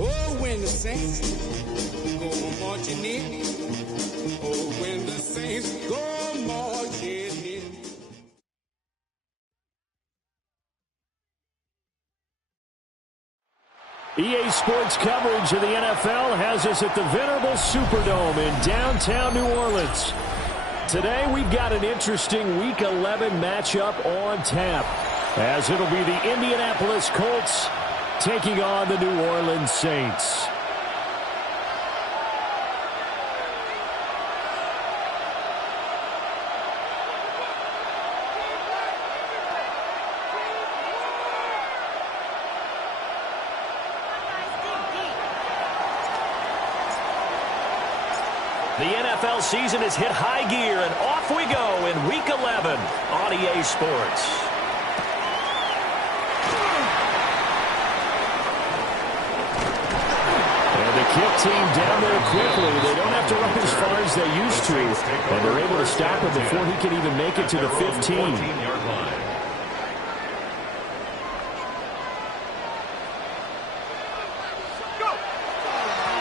Oh, when the saints go marching in. Oh, when the saints go marching in. EA Sports coverage of the NFL has us at the venerable Superdome in downtown New Orleans. Today we've got an interesting Week 11 matchup on tap, as it'll be the Indianapolis Colts taking on the New Orleans Saints. The NFL season has hit high gear, and off we go in Week 11 on EA Sports. And the kick team down there quickly. They don't have to run as far as they used to, and they're able to stop him before he can even make it to the 15.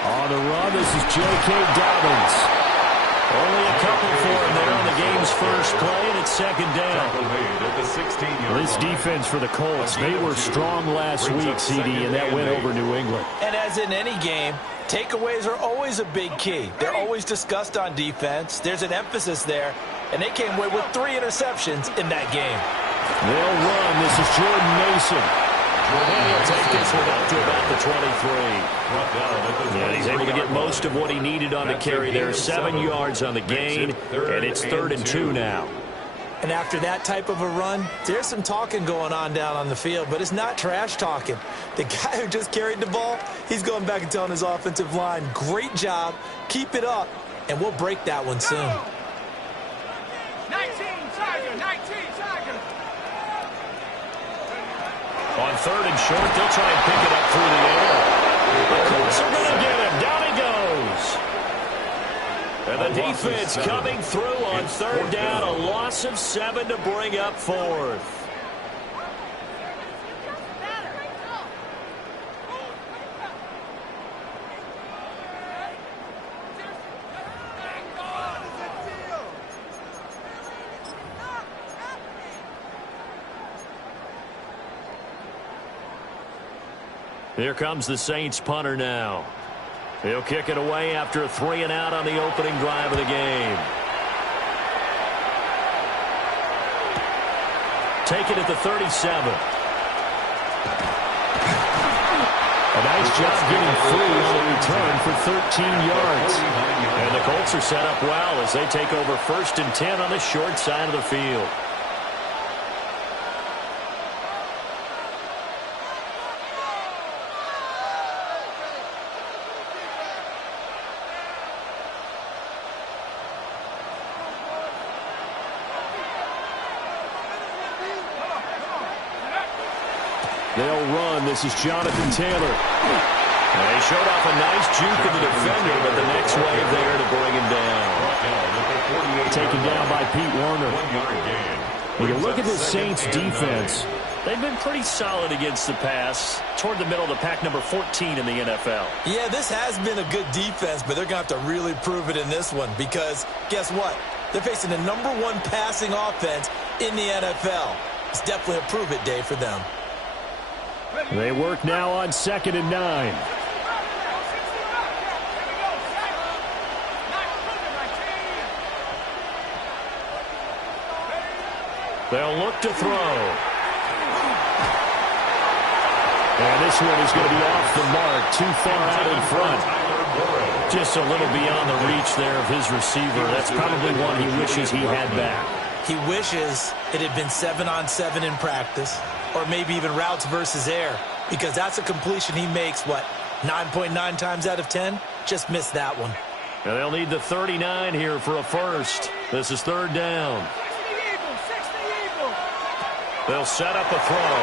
On the run, this is J.K. Dobbins. Only a couple for him there on the game's first play, and it's second down. This defense for the Colts, they were strong last week, CD, and that win over New England. And as in any game, takeaways are always a big key. They're always discussed on defense. There's an emphasis there, and they came away with 3 interceptions in that game. They'll run. This is Jordan Mason. And he'll take this one up to about the 23. Yeah, he's able to get most of what he needed on the carry there. 7 yards on the gain, and it's 3rd and 2 now. And after that type of a run, there's some talking going on down on the field, but it's not trash talking. The guy who just carried the ball, he's going back and telling his offensive line, great job, keep it up, and we'll break that one soon. 19, Tiger, 19, Tiger. On 3rd and short, they'll try and pick it up through the air. The Colts are going to get him. Down he goes. And the defense coming through on 3rd down. A loss of 7 to bring up 4th. Here comes the Saints punter now. He'll kick it away after a 3-and-out on the opening drive of the game. take it at the 37. A nice job getting free on the return for 13 yards. And the Colts are set up well as they take over 1st and 10 on the short side of the field. They'll run. This is Jonathan Taylor. They showed off a nice juke in the defender, but the next wave there to bring him down. Taken down by Pete Werner. When you look at the Saints defense, they've been pretty solid against the pass, toward the middle of the pack, number 14 in the NFL. Yeah, this has been a good defense, but they're going to have to really prove it in this one because guess what? They're facing the number 1 passing offense in the NFL. It's definitely a prove-it day for them. They work now on 2nd and 9. They'll look to throw. And this one is going to be off the mark, too far out in front. Just a little beyond the reach there of his receiver. That's probably one he wishes he had back. He wishes it had been 7-on-7 in practice, or maybe even routes versus air, because that's a completion he makes, 9.9 times out of 10? Just missed that one. And they'll need the 39 here for a first. This is 3rd down. They'll set up a throw.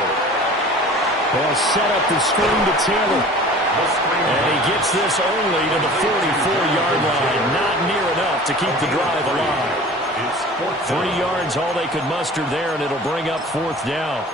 They'll set up the screen to Taylor. And he gets this only to the 44-yard line. Not near enough to keep the drive alive. 3 yards, all they could muster there, and it'll bring up 4th down.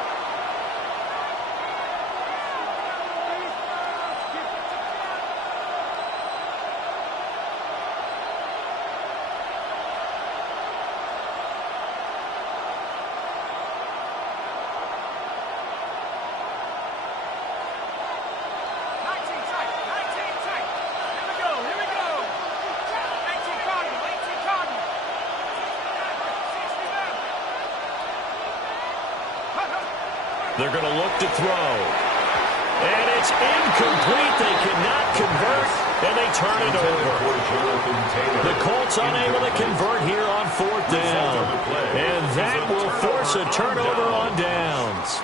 They're going to look to throw. And it's incomplete. They cannot convert, and they turn it over. The Colts unable to convert here on 4th down. And that will force a turnover on downs.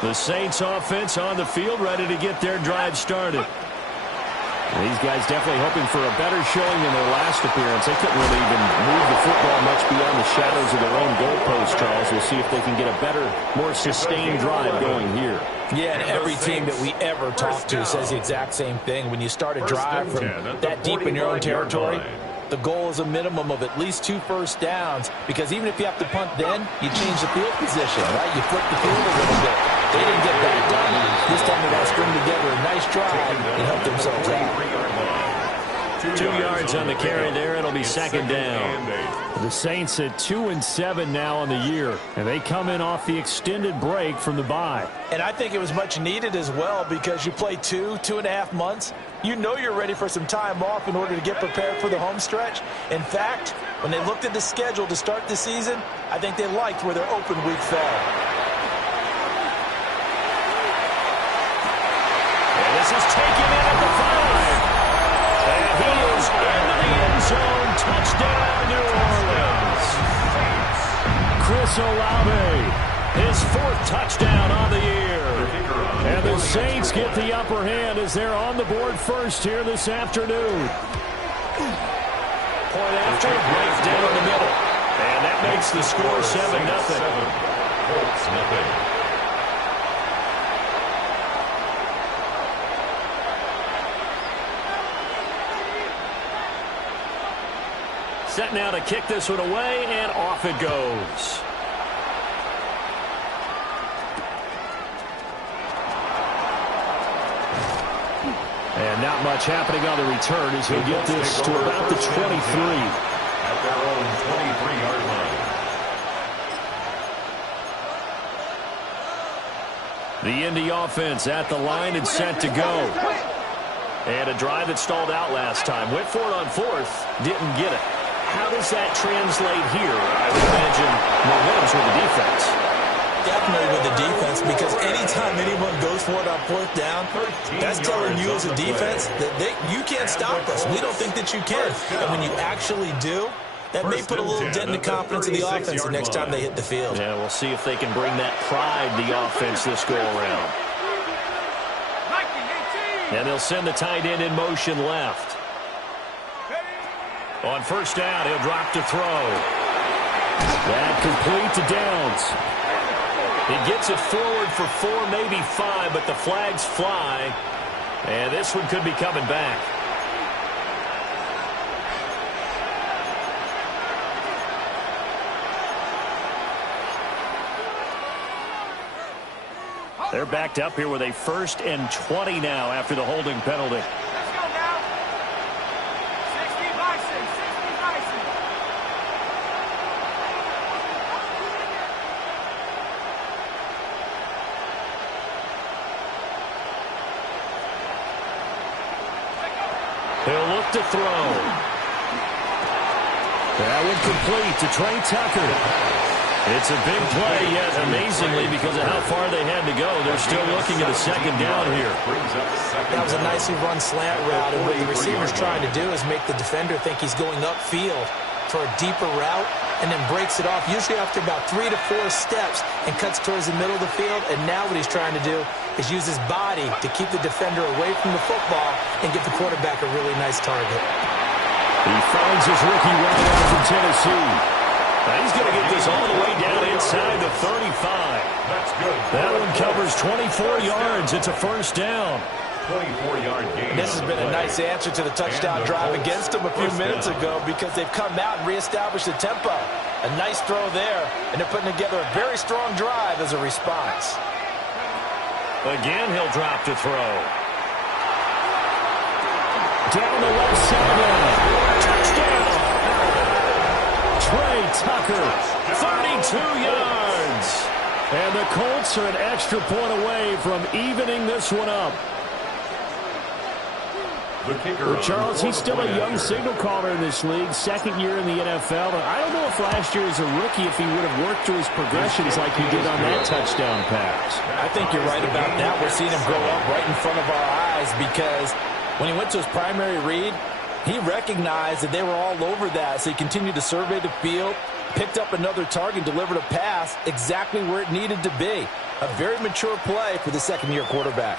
The Saints offense on the field ready to get their drive started. These guys definitely hoping for a better showing than their last appearance. They couldn't really even move the football much beyond the shadows of their own goalpost, Charles. We'll see if they can get a better, more sustained drive going here. Yeah, and every team that we ever talk to says the exact same thing. When you start a drive from that deep in your own territory, the goal is a minimum of at least 2 first downs, because even if you have to punt then, you change the field position, right? You flip the field a little bit. They didn't get that done. This time they got to string together a nice drive and help themselves out. 2 yards on the carry there. It'll be 2nd down. The Saints at 2-7 now on the year, and they come in off the extended break from the bye. And I think it was much needed as well, because you play 2.5 months. You know you're ready for some time off in order to get prepared for the home stretch. In fact, when they looked at the schedule to start the season, I think they liked where their open week fell. And this is taken in at the 5. And he is into the end zone. Touchdown, New Orleans. Chris Olave, his 4th touchdown on the year. And the Saints get the upper hand as they're on the board first here this afternoon. Point after, right down the middle. And that makes the score 7-0. Colts, nothing. Set now to kick this one away, and off it goes. And not much happening on the return as he'll get this to about the 23. At their own 23-yard line. The Indy offense at the line and set to go. And a drive that stalled out last time. Went for it on 4th, didn't get it. How does that translate here? I would imagine momentum's with the defense. Definitely with the defense, because anytime anyone goes for it on fourth down, that's telling you as a defense that you can't stop us. We don't think that you can. And when you actually do, that may put a little dent in the confidence of the offense the next time they hit the field. Yeah, we'll see if they can bring that pride to the offense this go-around. And they'll send the tight end in motion left. On first down, he'll drop to throw. That complete to Downs. He gets it forward for 4, maybe 5, but the flags fly. And this one could be coming back. They're backed up here with a 1st and 20 now after the holding penalty. Let's go now. 60 Bison, 60 Bison. He'll look to throw. That one complete to Trey Tucker. It's a big play, yet amazingly, because of how far they had to go, they're still looking at a second down here. That was a nicely run slant route, and what the receiver's trying to do is make the defender think he's going upfield for a deeper route, and then breaks it off, usually after about 3 to 4 steps, and cuts towards the middle of the field. And now what he's trying to do is use his body to keep the defender away from the football and give the quarterback a really nice target. He finds his rookie running out from Tennessee. Now he's going to get this all the way down inside the 35. That's good. That one covers 24 yards. It's a first down. 24-yard gain. This has been a nice answer to the touchdown drive against them a few minutes ago, because they've come out and reestablished the tempo. A nice throw there, and they're putting together a very strong drive as a response. Again, he'll drop to throw. Down the left sideline. Touchdown. Trey Tucker, 32 yards. And the Colts are an extra point away from evening this one up. Well, Charles, he's still a young signal caller in this league, 2nd year in the NFL. But I don't know if last year as a rookie, if he would have worked through his progressions like he did on that touchdown pass. I think you're right about that. We're seeing him grow up right in front of our eyes, because when he went to his primary read, he recognized that they were all over that, so he continued to survey the field, picked up another target, delivered a pass exactly where it needed to be. A very mature play for the 2nd-year quarterback.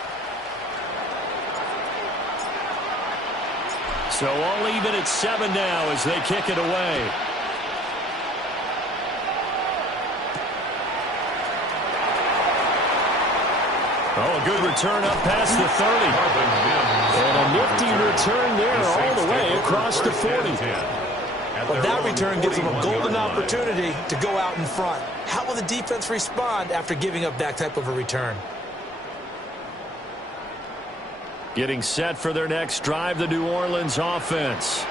So all even at 7 now as they kick it away. Oh, a good return up past the 30. And a nifty return there all the way across the 40. Well, that return gives them a golden opportunity to go out in front. How will the defense respond after giving up that type of a return? Getting set for their next drive, the New Orleans offense.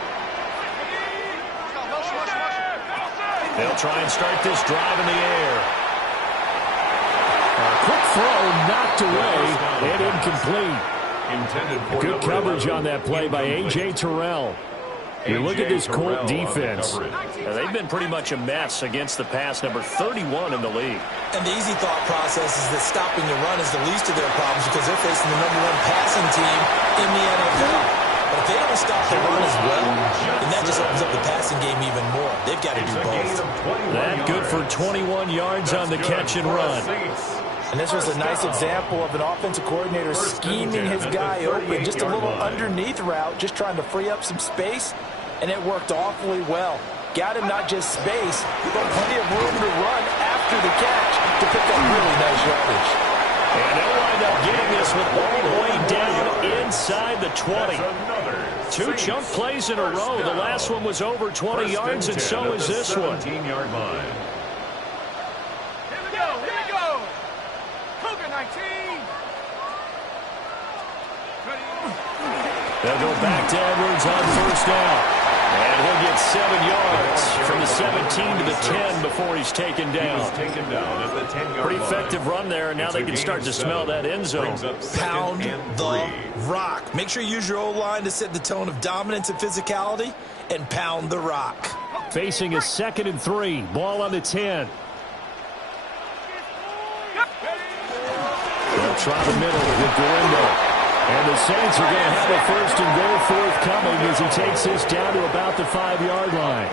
They'll try and start this drive in the air. A quick throw knocked away and incomplete. Good coverage on that play by A.J. Terrell. You look at this Colt defense. They've been pretty much a mess against the pass, number 31 in the league. And the easy thought process is that stopping the run is the least of their problems, because they're facing the #1 passing team in the NFL. But if they don't stop the run as well, then that just opens up the passing game even more. They've got to do both. That good for 21 yards on the catch and run. And this was a nice example of an offensive coordinator scheming his guy open. Just a little underneath route, just trying to free up some space, and it worked awfully well. Got him not just space, but plenty of room to run after the catch to pick up really nice yardage. And they'll wind up getting this one all the way down inside the 20. 2 chunk plays in a row. The last one was over 20 yards, and so is this one. 17-yard line. Here we go. Cougar 19. They'll go back to Edwards on first down. And he'll get 7 yards from the 17 to the 10 before he's taken down. Pretty effective run there, and now they can start to smell that end zone. Pound the rock. Make sure you use your O-line to set the tone of dominance and physicality, and pound the rock. Facing a 2nd and 3. Ball on the 10. try the middle with Gorindo. And the Saints are going to have a first and goal forthcoming as he takes this down to about the 5-yard line.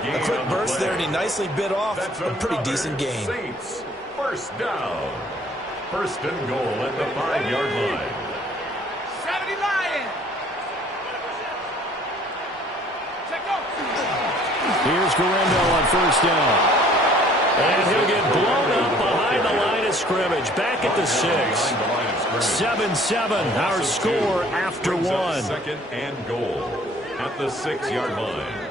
A quick burst there, and he nicely bit off a pretty decent gain. Saints, first down. First and goal at the 5-yard line. 70 Lions. Check out. Here's Gorindo on first down. And he'll get blown up behind the line of scrimmage. Back at the 6. 7-7, our score after one. Second and goal at the 6-yard line.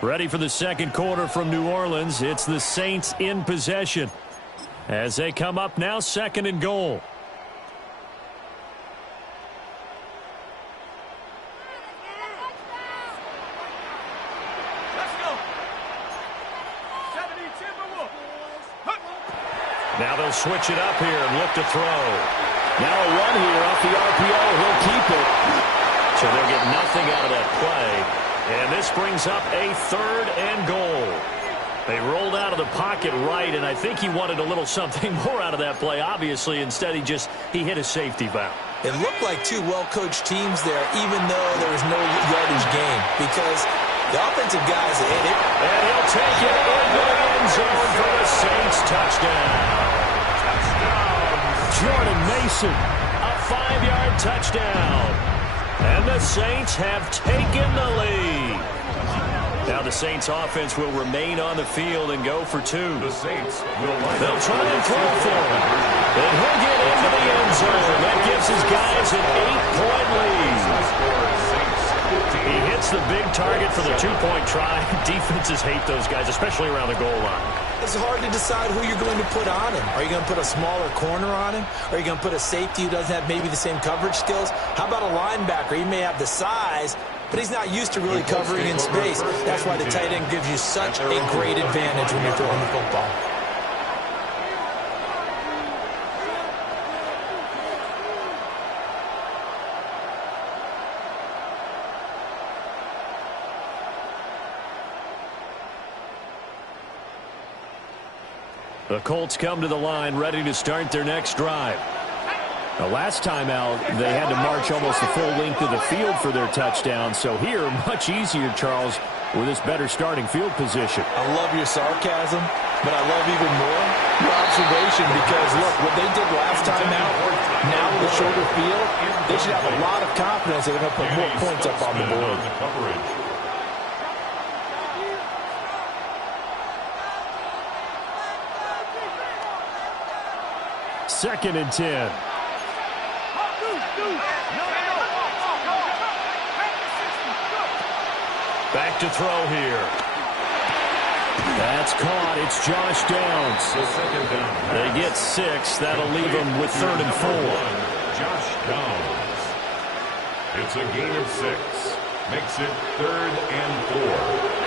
Ready for the second quarter from New Orleans. It's the Saints in possession as they come up now, second and goal. Now they'll switch it up here and look to throw. Now a run here off the RPO. He'll keep it. So they'll get nothing out of that play. And this brings up a third and goal. They rolled out of the pocket right, and I think he wanted a little something more out of that play, obviously. Instead, he hit a safety valve. It looked like two well-coached teams there, even though there was no yardage gain, because the offensive guys hit it. And he'll take it into the end zone for the Saints touchdown. Jordan Mason, a 5-yard touchdown. And the Saints have taken the lead. Now the Saints offense will remain on the field and go for two. The Saints will line They'll up try and throw for him. And he'll get into the end zone. That gives his guys an 8-point lead. He hits the big target for the 2-point try. Defenses hate those guys, especially around the goal line. It's hard to decide who you're going to put on him. Are you going to put a smaller corner on him? Are you going to put a safety who doesn't have maybe the same coverage skills? How about a linebacker? He may have the size, but he's not used to really covering in space. That's why the tight end gives you such a great advantage when you're throwing the football. The Colts come to the line ready to start their next drive. The last time out, they had to march almost the full length of the field for their touchdown. So here, much easier, Charles, with this better starting field position. I love your sarcasm, but I love even more your observation because, look, what they did last time out, now with a shorter field, they should have a lot of confidence they're going to put more points up on the board. Second and 10. Back to throw here. That's caught. It's Josh Downs. They get 6. That'll leave them with 3rd and 4. Josh Downs. It's a gain of 6. Makes it 3rd and 4.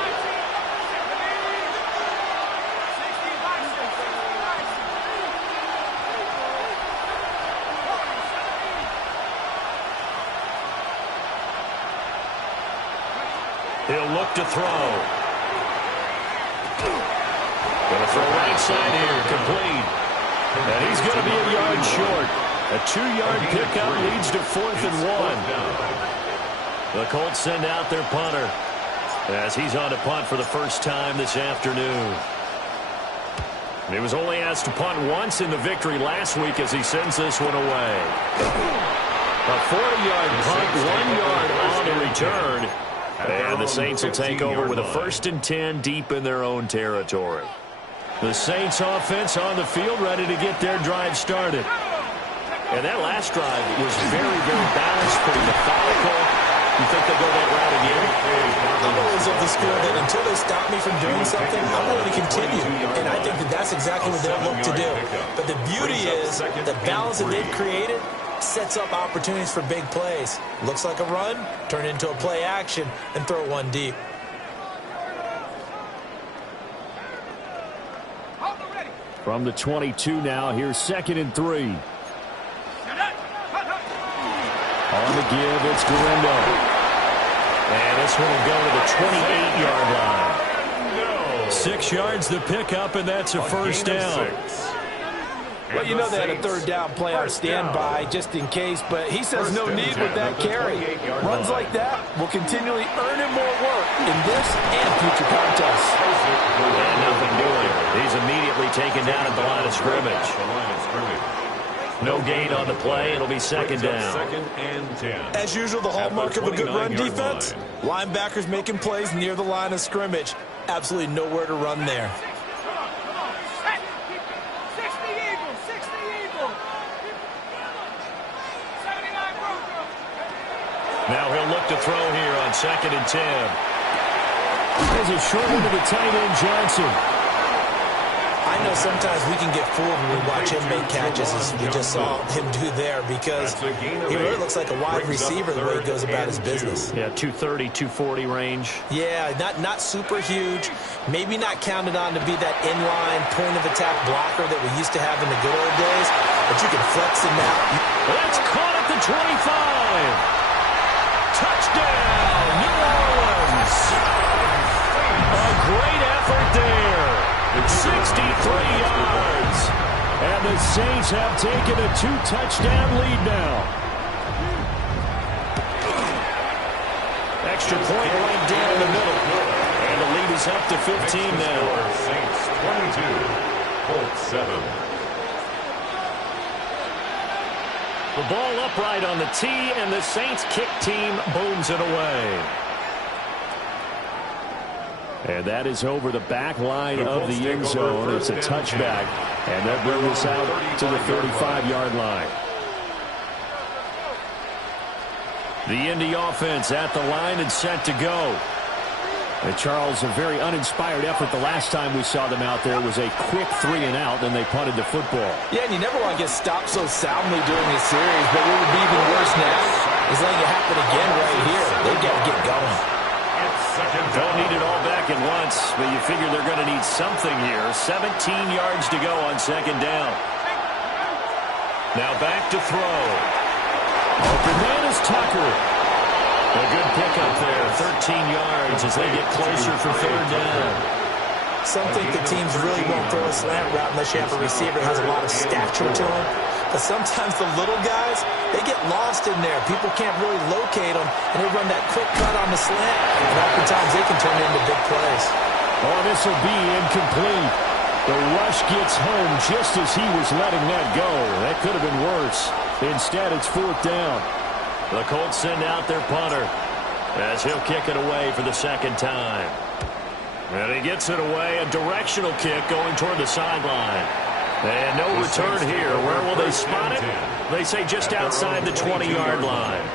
He'll look to throw. Going to throw right side here, complete. And he's going to be a yard short. A 2-yard pickup leads to 4th and 1. The Colts send out their punter as he's on to punt for the first time this afternoon. And he was only asked to punt once in the victory last week as he sends this one away. A 40-yard punt, 1 yard on the return. And the Saints will take over with a 1st and 10 deep in their own territory. The Saints offense on the field ready to get their drive started. And that last drive was very, very balanced, pretty methodical. You think they go that route again? I'm always of the school that until they stop me from doing something, I'm going to continue. And I think that that's exactly what they'll look to do. But the beauty is the balance that they've created sets up opportunities for big plays. Looks like a run, turn it into a play action, and throw one deep. From the 22 now, here's 2nd and 3. On the give, it's Gorindo. And this one will go to the 28-yard line. 6 yards the pickup, and that's a first down. Well, you know they had a third down play on standby just in case, but he says no need with that carry. Runs like that will continually earn him more work in this and future contests. And nothing doing. He's immediately taken down at the line of scrimmage. No gain on the play. It'll be second down. Second and 10. As usual, the hallmark of a good run defense, linebackers making plays near the line of scrimmage. Absolutely nowhere to run there. Now he'll look to throw here on second and 10. There's a short one to the tight end, Johnson. I know sometimes we can get fooled when we watch him make catches, as we just saw him do there, because he really looks like a wide receiver the way he goes about his business. Yeah, 230, 240 range. Yeah, not super huge. Maybe not counted on to be that inline point-of-attack blocker that we used to have in the good old days, but you can flex him out. That's caught at the 25. Touchdown, New Orleans. A great effort there. 63 yards. And the Saints have taken a 2-touchdown lead now. Extra point right down the middle. And the lead is up to 15 now. Saints 22, Colts 7. The ball upright on the tee, and the Saints kick team booms it away. And that is over the back line of the end zone. It's a touchback, and they'll bring this out to the 35-yard line. The Indy offense at the line and set to go. And Charles, a very uninspired effort the last time we saw them out there was a quick 3-and-out, and they punted the football. Yeah, and you never want to get stopped so soundly during this series, but what would be even worse now is letting it happen again right here. They've got to get going. Don't need it all back at once, but you figure they're going to need something here. 17 yards to go on second down. Now back to throw. Open man is Tucker. A good pickup there, 13 yards as they get closer for third down. Some think the teams really won't throw a slant route unless you have a receiver that has a lot of stature to him. But sometimes the little guys, they get lost in there. People can't really locate them, and they run that quick cut on the slant. And oftentimes they can turn it into big plays. Oh, this will be incomplete. The rush gets home just as he was letting that go. That could have been worse. Instead, it's fourth down. The Colts send out their punter as he'll kick it away for the second time. And he gets it away, a directional kick going toward the sideline. And no return here. Where will they spot it? They say just outside the 20-yard line.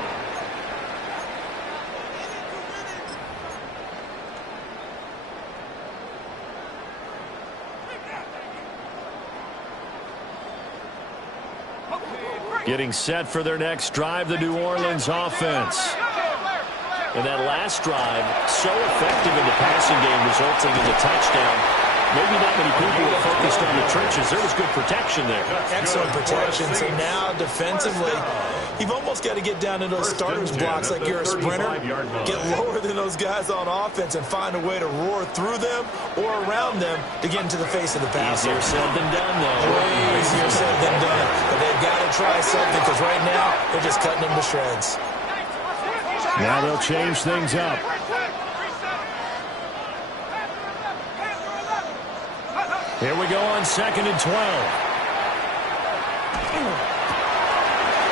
Getting set for their next drive, the New Orleans offense. And that last drive, so effective in the passing game, resulting in the touchdown. Maybe not many people were focused on the trenches. There was good protection there. Excellent protection. So now, defensively, you've almost got to get down into those starters blocks like you're a sprinter. Get lower than those guys on offense and find a way to roar through them or around them to get into the face of the passer. Easier said than done, though. Way easier said than done. But they've got to try something because right now, they're just cutting them to shreds. Now they'll change things up. Here we go on second and 12.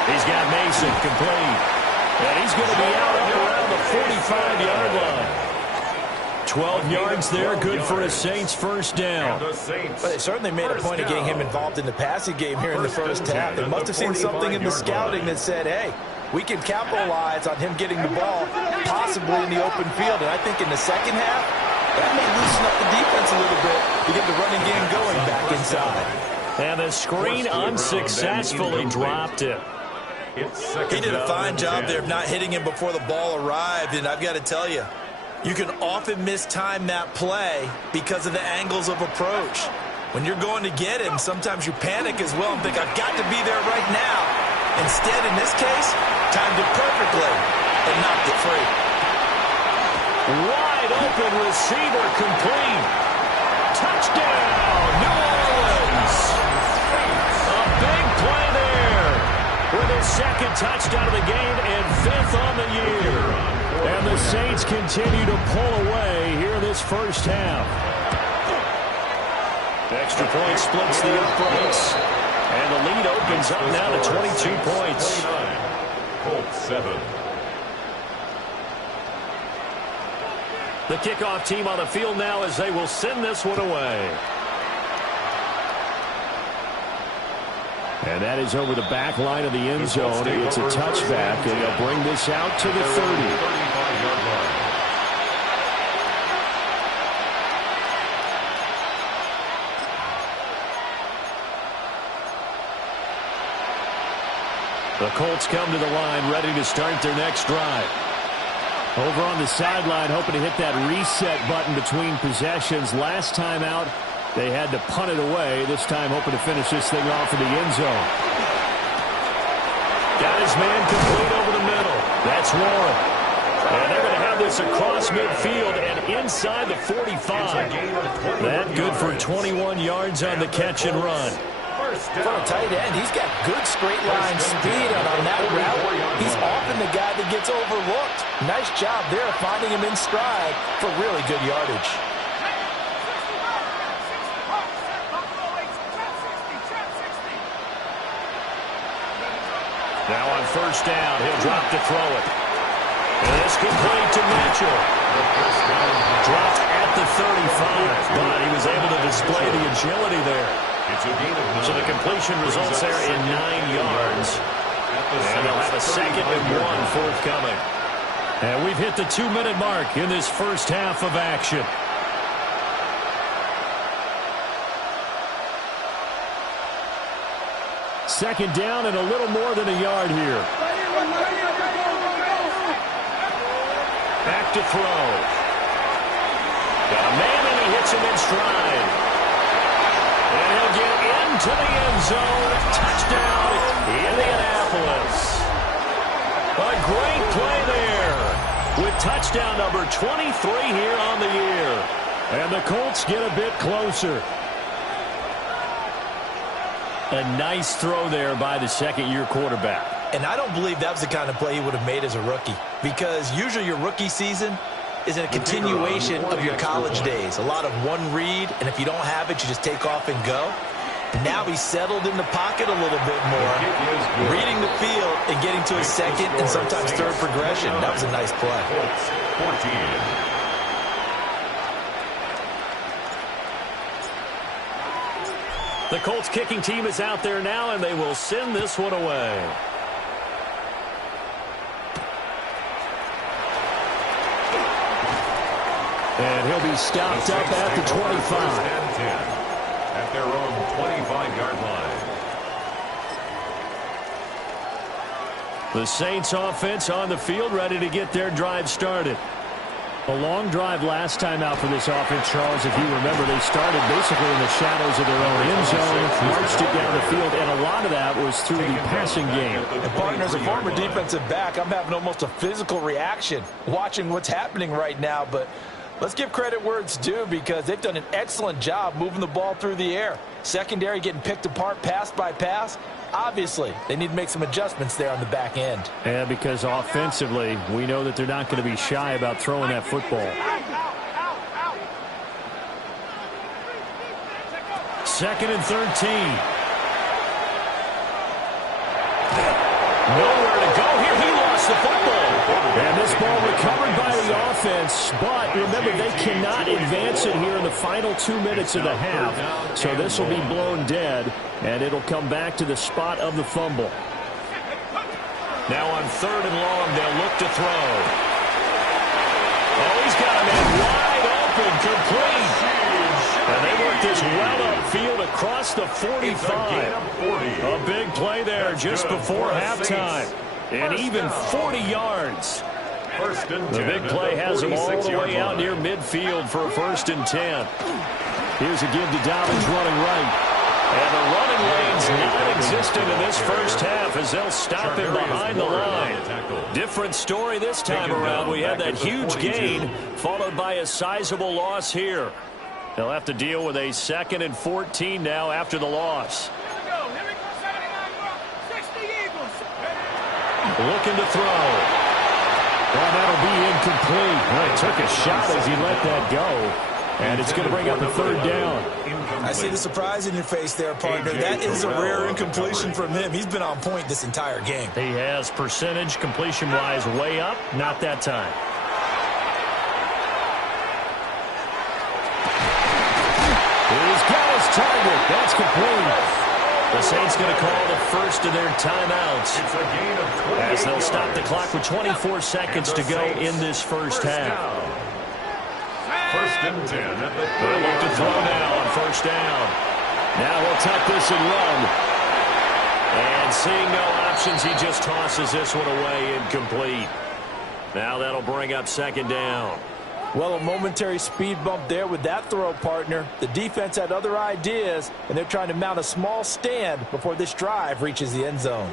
He's got Mason complete. And he's going to be out up around the 45-yard line. 12 yards there, good for a Saints first down. Well, they certainly made a point of getting him involved in the passing game here in the first half. They must have seen something in the scouting that said, hey, we can capitalize on him getting the ball, possibly in the open field. And I think in the second half, that may loosen up the defense a little bit to get the running game going back inside. And the screen unsuccessfully dropped it. He did a fine job there of not hitting him before the ball arrived. And I've got to tell you, you can often mistime that play because of the angles of approach. When you're going to get him, sometimes you panic as well and think, I've got to be there right now. Instead, in this case, timed it perfectly and knocked it free. Wide open receiver complete. Touchdown, New Orleans. A His second touchdown of the game and 5th on the year. And the Saints continue to pull away here in this first half. Extra point splits the uprights. And the lead opens up now to 22 points. Colts 7. The kickoff team on the field now as they will send this one away. And that is over the back line of the end zone. It's a touchback, and they'll bring this out to the 30. The Colts come to the line, ready to start their next drive. Over on the sideline, hoping to hit that reset button between possessions. Last time out, they had to punt it away. This time, hoping to finish this thing off in the end zone. Got his man complete over the middle. That's Warren. And they're going to have this across midfield and inside the 45. That good for 21 yards on the catch and run. For a tight end, he's got good straight line speed, and on that route, he's often the guy that gets overlooked. Nice job there finding him in stride for really good yardage. Now on first down, he'll drop to throw it. And it's complete to Mitchell. Dropped at the 35, but he was able to display the agility there. So the completion results there in 9 yards. And they'll have a 2nd and 1 forthcoming. And we've hit the 2-minute mark in this first half of action. Second down and a little more than a yard here. Back to throw. Got a man and he hits him in stride. And he'll get into the end zone. Touchdown, Indianapolis. A great play there with touchdown number 23 here on the year. And the Colts get a bit closer. A nice throw there by the second-year quarterback. And I don't believe that was the kind of play he would have made as a rookie, because usually your rookie season is a continuation of your college days. A lot of one read, and if you don't have it, you just take off and go. Now he's settled in the pocket a little bit more, reading the field and getting to his second and sometimes third progression. That was a nice play. 14. The Colts kicking team is out there now, and they will send this one away. And he'll be stopped up at the 25. At their own 25-yard line. The Saints offense on the field, ready to get their drive started. A long drive last time out for this offense, Charles. If you remember, they started basically in the shadows of their own end zone, marched it down the field, and a lot of that was through the passing game. And partner, as a former defensive back, I'm having almost a physical reaction watching what's happening right now, but let's give credit where it's due, because they've done an excellent job moving the ball through the air. Secondary getting picked apart pass by pass. Obviously, they need to make some adjustments there on the back end. And because offensively, we know that they're not going to be shy about throwing that football. 2nd and 13. Nowhere to go here. He lost the football. And this ball recovered by the offense, but remember, they cannot advance it here in the final 2 minutes of the half. So this will be blown dead, and it'll come back to the spot of the fumble. Now on 3rd and long, they'll look to throw. Oh, he's got a man wide open, complete. And they work this well upfield across the 45. A big play there just before halftime. And even 40 yards. The big play has them all the way out near midfield for a 1st and 10. Here's a give to Dobbins running right. And the running lane's non-existent in this first half as they'll stop him behind the line. Different story this time around. We had that huge gain followed by a sizable loss here. They'll have to deal with a 2nd and 14 now after the loss. Here we go, 79 North, 60 Eagles. Looking to throw. Well, that'll be incomplete. Well, he took a shot as he let that go. And it's going to bring up a third down. I see the surprise in your face there, partner. That is a rare incompletion from him. He's been on point this entire game. He has percentage completion-wise way up. Not that time. He's got his target. That's complete. The Saints going to call the first of their timeouts as they'll stop the clock with 24 seconds to go in this first half. First and 10 at the They'll look to throw now on first down. Now he'll tuck this and run. And seeing no options, he just tosses this one away incomplete. Now that'll bring up second down. Well, a momentary speed bump there with that throw, partner. The defense had other ideas, and they're trying to mount a small stand before this drive reaches the end zone.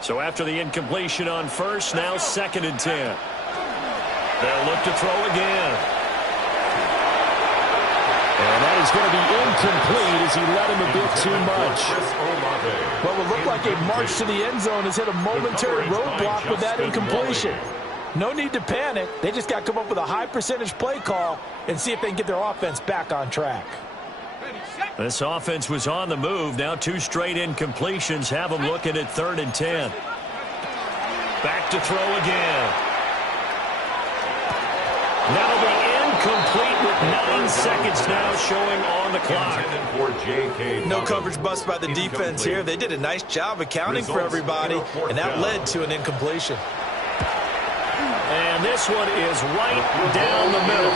So after the incompletion on first, now second and 10. They'll look to throw again. And that is going to be incomplete as he let him a bit too much. Well, it looked like a march to the end zone has hit a momentary roadblock with that incompletion. No need to panic. They just got to come up with a high percentage play call and see if they can get their offense back on track. This offense was on the move. Now two straight incompletions have them looking at third and 10. Back to throw again. That'll be incomplete with 9 seconds now showing on the clock. No coverage bust by the defense here. They did a nice job accounting for everybody, and that led to an incompletion. And this one is right down the middle.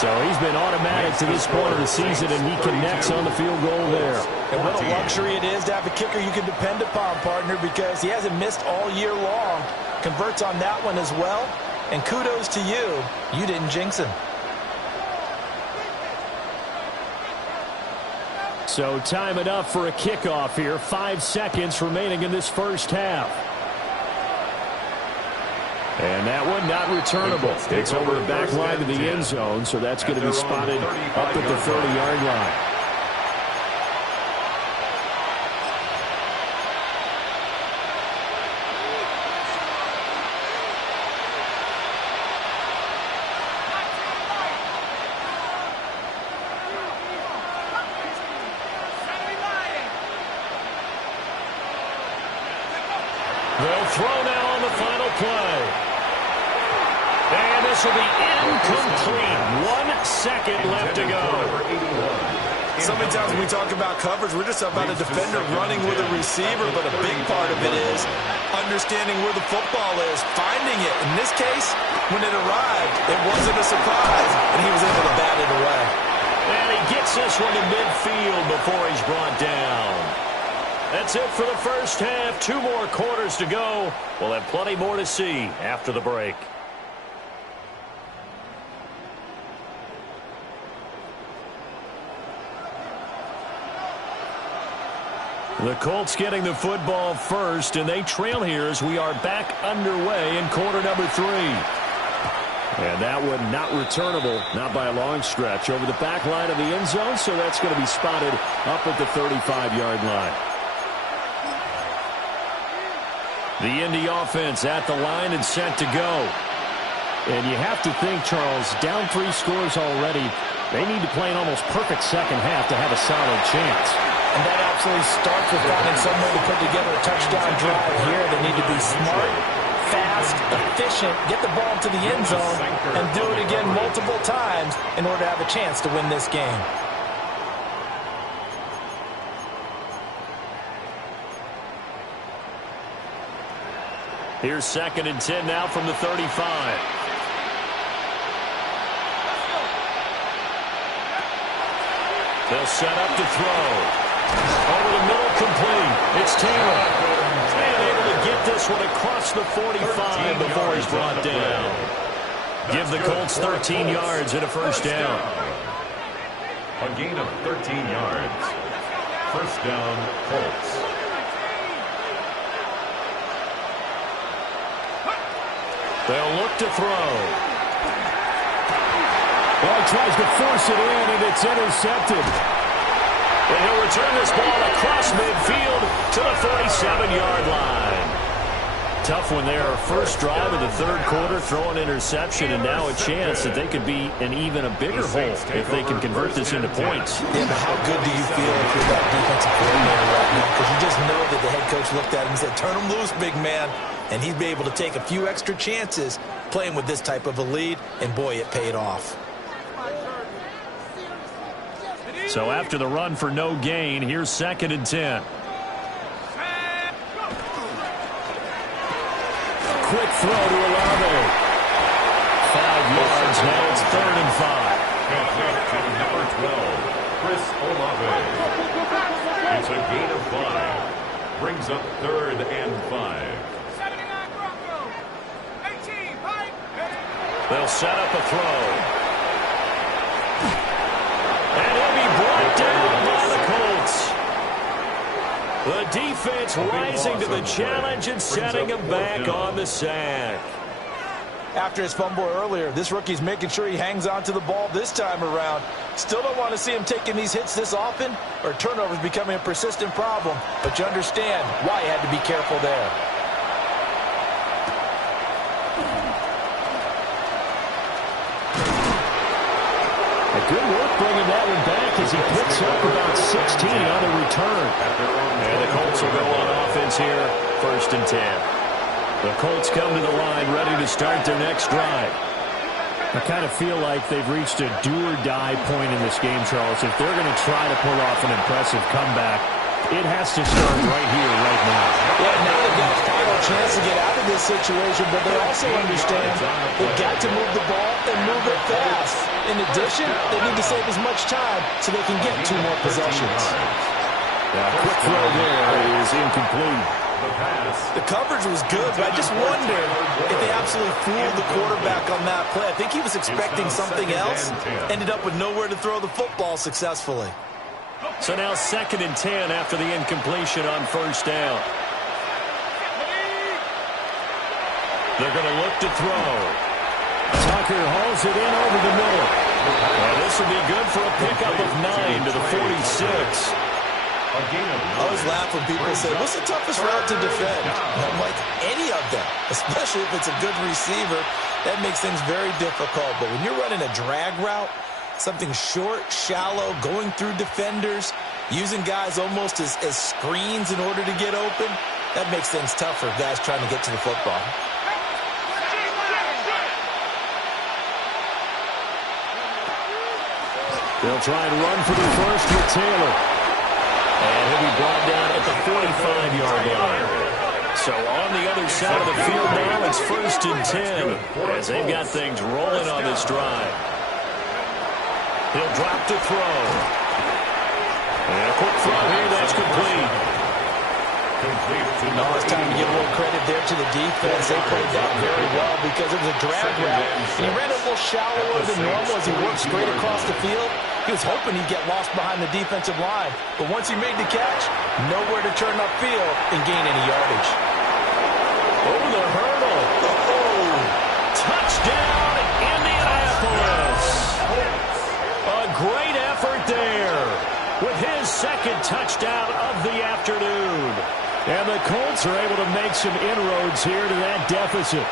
So he's been automatic to this point of the season, and he connects on the field goal there. And what a luxury it is to have a kicker you can depend upon, partner, because he hasn't missed all year long. Converts on that one as well. And kudos to you. You didn't jinx him. So time enough for a kickoff here. 5 seconds remaining in this first half. And that one not returnable. It's over the back line of the end zone, so that's going to be spotted up at the 30-yard line. They'll throw now on the final play. And this will be incomplete. 1 second left to go. So many times when we talk about coverage, we're just about a defender running with a receiver, but a big part of it is understanding where the football is, finding it. In this case, when it arrived, it wasn't a surprise, and he was able to bat it away. And he gets this one to midfield before he's brought down. That's it for the first half. 2 more quarters to go. We'll have plenty more to see after the break. The Colts getting the football first, and they trail here as we are back underway in quarter number 3. And that one not returnable, not by a long stretch, over the back line of the end zone, so that's going to be spotted up at the 35-yard line. The Indy offense at the line and set to go. And you have to think, Charles, down 3 scores already, they need to play an almost perfect second half to have a solid chance. And that absolutely starts with finding some way to put together a touchdown drive here. They need to be smart, fast, efficient, get the ball to the end zone, and do it again multiple times in order to have a chance to win this game. Here's second and 10 now from the 35. They'll set up to throw. Over the middle, complete. It's Taylor. And able to get this one across the 45 before he's brought down. Give the Colts 13 yards and a first down. A gain of 13 yards. First down, Colts. They'll look to throw. Well, he tries to force it in, and it's intercepted. And he'll return this ball across midfield to the 47-yard line. tough one there. First drive of the third quarter, throw an interception, and now a chance that they could be in even a bigger hole if they can convert this into points. Yeah, but how good do you feel if you're that defensive coordinator right now? Because you just know that the head coach looked at him and said, turn him loose, big man. And he'd be able to take a few extra chances playing with this type of a lead, and boy, it paid off. So after the run for no gain, here's 2nd and 10. Quick throw to Olave. 5 yards, now it's 3rd and 5. To number 12, Chris Olave. It's a gain of 5. Brings up 3rd and 5. They'll set up a throw. And he'll be brought down by the Colts. The defense rising to the challenge and setting him back on the sack. After his fumble earlier, this rookie's making sure he hangs on to the ball this time around. Still don't want to see him taking these hits this often, or turnovers becoming a persistent problem. But you understand why he had to be careful there. Good work bringing that one back as he picks up about 16 on the return. And the Colts will go on offense here, 1st and 10. The Colts come to the line ready to start their next drive. I kind of feel like they've reached a do-or-die point in this game, Charles. If they're going to try to pull off an impressive comeback, it has to start right here, right now. Yeah, now they've got a final chance to get out of this situation, but they also understand they've got to move the ball and move it fast. In addition, they need to save as much time so they can get 2 more possessions. Quick throw there is incomplete. The coverage was good, but I just wonder if they absolutely fooled the quarterback on that play. I think he was expecting something else, ended up with nowhere to throw the football successfully. So now 2nd and 10 after the incompletion on 1st down. They're going to look to throw. Tucker hauls it in over the middle. And this will be good for a pickup of 9 to the 46. I always laugh when people say, what's the toughest route to defend? And I'm like, any of them, especially if it's a good receiver. That makes things very difficult. But when you're running a drag route, something short, shallow, going through defenders, using guys almost as screens in order to get open, that makes things tough for guys trying to get to the football. They'll try and run for the first with Taylor. And he'll be brought down at the 45-yard line. So on the other side of the field now, it's 1st and 10 as they've got things rolling on this drive. He'll drop to throw. And a quick throw here, that's complete. Now it's time to give a little credit there to the defense. They played that very well because it was a drag route. And he ran a little shallower than normal as he worked straight across the field. He was hoping he'd get lost behind the defensive line. But once he made the catch, nowhere to turn upfield and gain any yardage. Over the hurdle. Oh, touchdown, Indianapolis. A great effort there with his 2nd touchdown of the afternoon. And the Colts are able to make some inroads here to that deficit.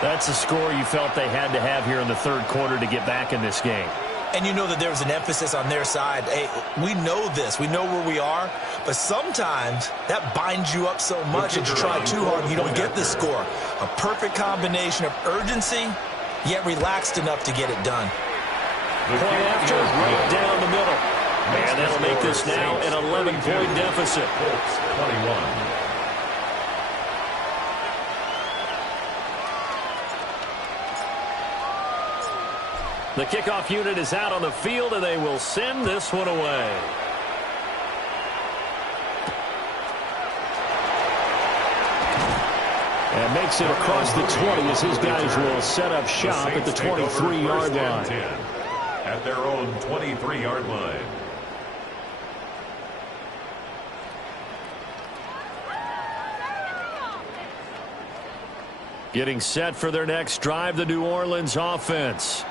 That's a score you felt they had to have here in the 3rd quarter to get back in this game. And you know that there was an emphasis on their side. Hey, we know this. We know where we are. But sometimes that binds you up so much that you try too hard and you don't get the score. A perfect combination of urgency, yet relaxed enough to get it done. Point after, right down the middle. And that'll make this now an 11-point deficit. 21. The kickoff unit is out on the field, and they will send this one away. And makes it across the 20 as his guys will set up shop at the 23-yard line. At their own 23-yard line. Getting set for their next drive, the New Orleans offense.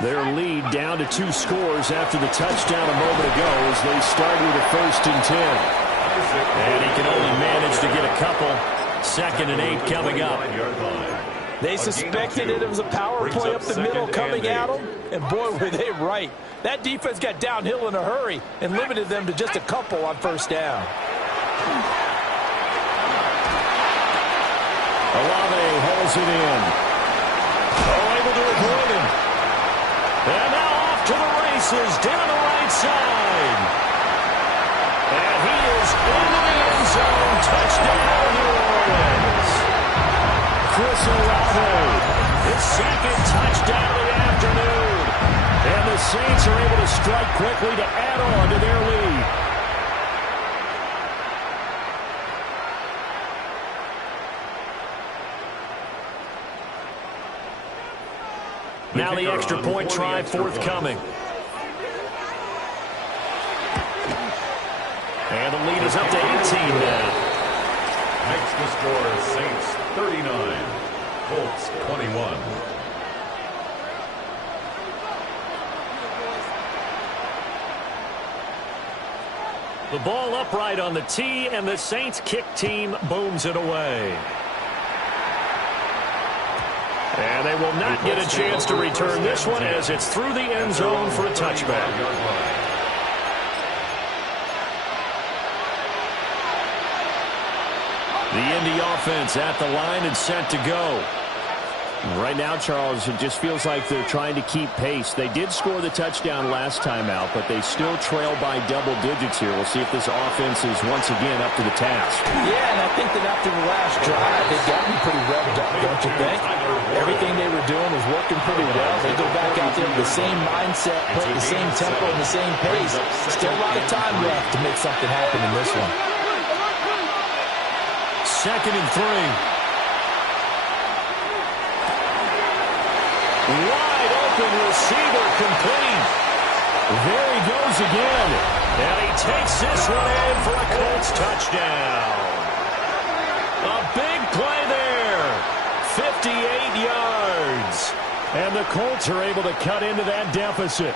Their lead down to 2 scores after the touchdown a moment ago as they start with a 1st and 10. And he can only manage to get a couple. 2nd and 8 coming up. They suspected it was a power play up the middle coming at them, and boy, were they right. That defense got downhill in a hurry and limited them to just a couple on first down. Olave holds it in. Able to avoid him. And now off to the races down the right side. And he is into the end zone. Touchdown, New Orleans. Chris Olave, his 2nd touchdown of the afternoon. And the Saints are able to strike quickly to add on to their lead. Now the extra point try forthcoming. And the lead is up to 18 now. Makes the score Saints 39, Colts 21. The ball upright on the tee, and the Saints kick team booms it away. And they will not get a chance to return this one as it's through the end zone for a touchback. The Indy offense at the line and set to go. Right now, Charles, it just feels like they're trying to keep pace. They did score the touchdown last time out, but they still trail by double digits here. We'll see if this offense is once again up to the task. Yeah, and I think that after the last drive, they've got to be pretty revved up, don't you think? Everything they were doing was working pretty well. They go back out there with the same mindset, put the same tempo and the same pace. Still a lot of time left to make something happen in this one. 2nd and 3. Wide open receiver complete. There he goes again. And he takes this one in for a Colts touchdown. A big play there. 58 yards. And the Colts are able to cut into that deficit.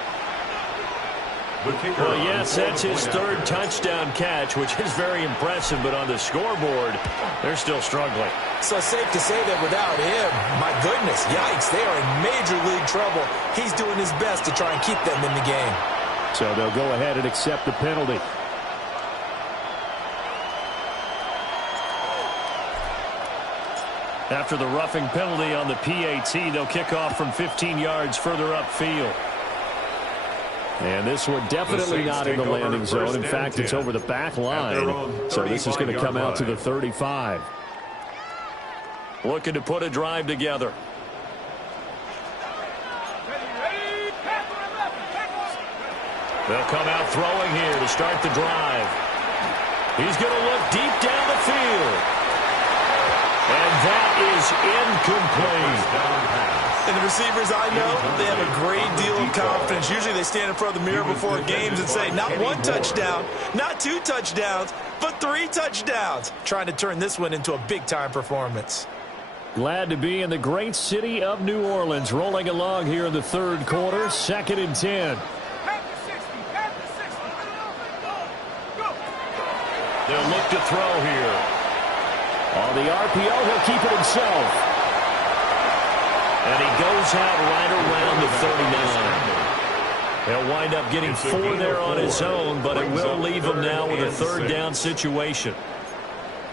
Well, yes, that's his 3rd touchdown catch, which is very impressive. But on the scoreboard, they're still struggling. So safe to say that without him, my goodness, yikes, they are in major league trouble. He's doing his best to try and keep them in the game. So they'll go ahead and accept the penalty. After the roughing penalty on the PAT, they'll kick off from 15 yards further upfield. And this one definitely not in the landing zone. In fact, it's over the back line. So this is going to come out to the 35. Looking to put a drive together. They'll come out throwing here to start the drive. He's going to look deep down the field. And that is incomplete. And the receivers I know, they have a great deal of confidence. Usually they stand in front of the mirror before games and say, not 1 touchdown, not 2 touchdowns, but 3 touchdowns. Trying to turn this one into a big-time performance. Glad to be in the great city of New Orleans, rolling along here in the 3rd quarter, 2nd and 10. They'll look to throw here. On the RPO, he'll keep it himself. And he goes out right around the 39. He'll wind up getting 4 there on his own, but it will leave him now with a 3rd down situation.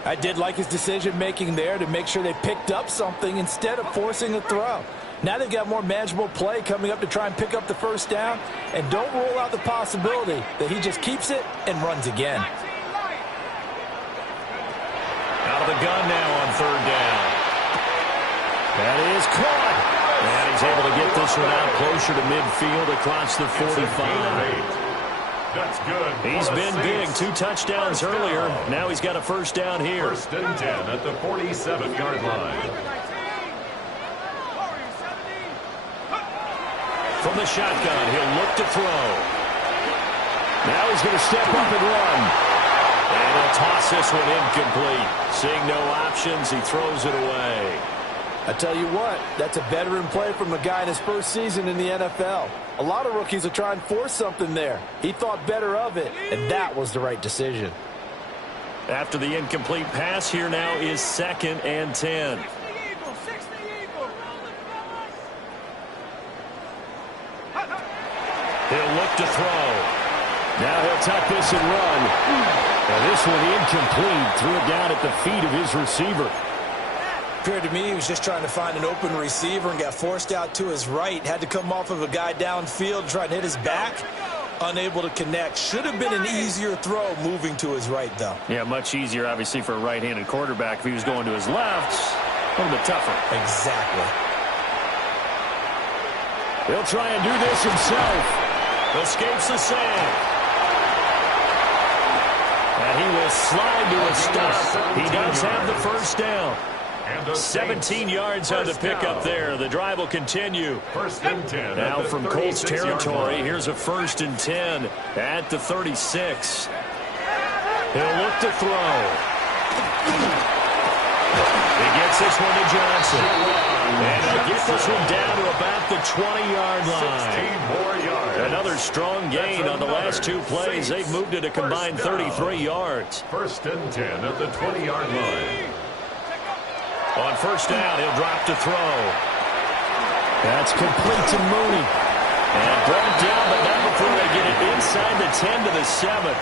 I did like his decision-making there to make sure they picked up something instead of forcing a throw. Now they've got more manageable play coming up to try and pick up the 1st down, and don't rule out the possibility that he just keeps it and runs again. Out of the gun now on 3rd down. That is caught. And he's able to get this one out closer to midfield across the 45. That's good. He's been big. 2 touchdowns earlier. Now he's got a 1st down here. 1st and 10 at the 47-yard line. From the shotgun, he'll look to throw. Now he's going to step up and run. And he'll toss this one incomplete. Seeing no options, he throws it away. I tell you what, that's a veteran play from a guy in his 1st season in the NFL. A lot of rookies will try and force something there. He thought better of it, and that was the right decision. After the incomplete pass, here now is 2nd and 10. He'll look to throw. Now he'll tuck this and run. And this one incomplete. Threw it down at the feet of his receiver. Appeared to me he was just trying to find an open receiver and got forced out to his right. Had to come off of a guy downfield, trying to hit his back. Unable to connect. Should have been an easier throw moving to his right, though. Yeah, much easier, obviously, for a right-handed quarterback. If he was going to his left, a little bit tougher. Exactly. He'll try and do this himself. Escapes the sand. And he will slide to a stop. He does have the first down. 17 yards on the pickup there. The drive will continue. 1st and 10. Now from Colts territory, here's a 1st and 10 at the 36. He'll look to throw. He gets this one to Johnson. And he'll get this one down to about the 20-yard line. 16 more yards. Another strong gain on the last 2 plays. They've moved it a combined 33 yards. 1st and 10 at the 20-yard line. On 1st down, he'll drop to throw. That's complete to Mooney. And brought down, but not before they get it inside the 10 to the 7.